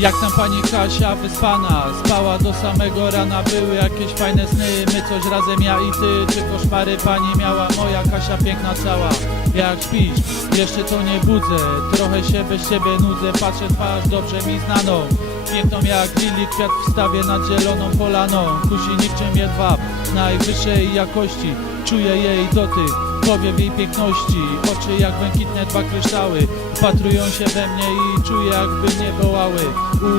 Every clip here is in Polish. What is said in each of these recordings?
Jak tam pani Kasia wyspana? Spała do samego rana Były jakieś fajne sny. My coś razem ja i ty Czy koszmary pani miała? Moja Kasia piękna cała. Jak śpisz? Jeszcze to nie budzę. Trochę się bez ciebie nudzę. Patrzę twarz dobrze mi znaną. Piękną jak lili kwiat w stawie nad zieloną polaną. Kusi niczym jedwab najwyższej jakości Czuję jej dotyk powiew jej piękności. Oczy jak błękitne dwa kryształy. Wpatrują się we mnie i czuję jakby mnie wołały.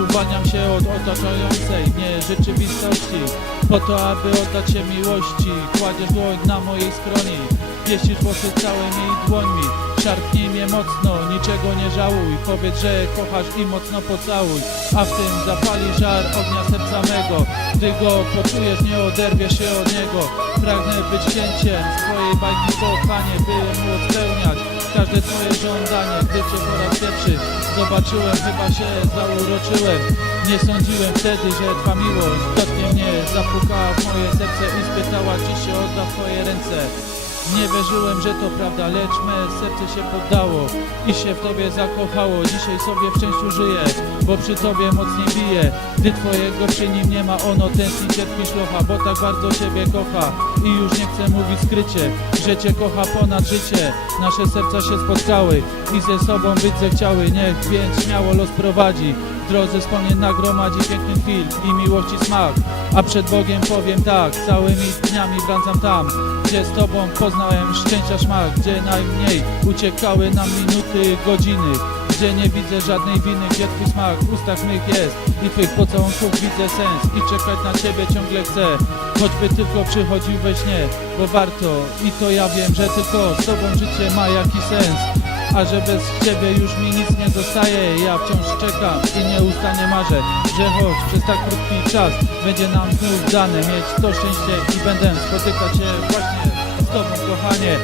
Uwalniam się od otaczającej mnie rzeczywistości. Po to aby oddać się miłości. Kładziesz dłoń na mojej skroni Pieścisz włosy całymi dłońmi. Szarpnij mnie mocno, niczego nie żałuj. Powiedz, że kochasz i mocno pocałuj. A w tym zapali żar ognia serca mego. Gdy go poczujesz, nie oderwiesz się od niego. Pragnę być księciem swojej bajki kochanie By móc spełniać każde twoje żądanie. Gdy cię po raz pierwszy zobaczyłem Chyba się zauroczyłem. Nie sądziłem wtedy, że twa miłość Dotknie mnie, zapukała w moje serce I spytała, czy się odda w twoje ręce nie wierzyłem, że to prawda, lecz me serce się poddało i się w Tobie zakochało. Dzisiaj sobie w szczęściu żyję, bo przy Tobie mocniej bije. Gdy Twojego przy nim nie ma, ono tęskni, cierpi szlocha, bo tak bardzo Ciebie kocha. I już nie chcę mówić skrycie, że Cię kocha ponad życie. Nasze serca się spotkały i ze sobą być zechciały. Niech więc śmiało los prowadzi. Drodze wspomnień nagromadzi piękny chwil i miłości smak. A przed Bogiem powiem tak, całymi dniami wracam tam, gdzie z Tobą poznałem szczęścia szmak, gdzie najmniej uciekały nam minuty, godziny, gdzie nie widzę żadnej winy, gdzie Twój smak w ustach mych jest i Twych pocałunków widzę sens i czekać na Ciebie ciągle chcę, choćby tylko przychodził we śnie, bo warto i to ja wiem, że tylko z Tobą życie ma jakiś sens. A że bez Ciebie już mi nic nie zostaje Ja wciąż czekam i nieustannie marzę Że choć przez tak krótki czas Będzie nam znów dane mieć to szczęście I będę spotykać się właśnie z Tobą kochanie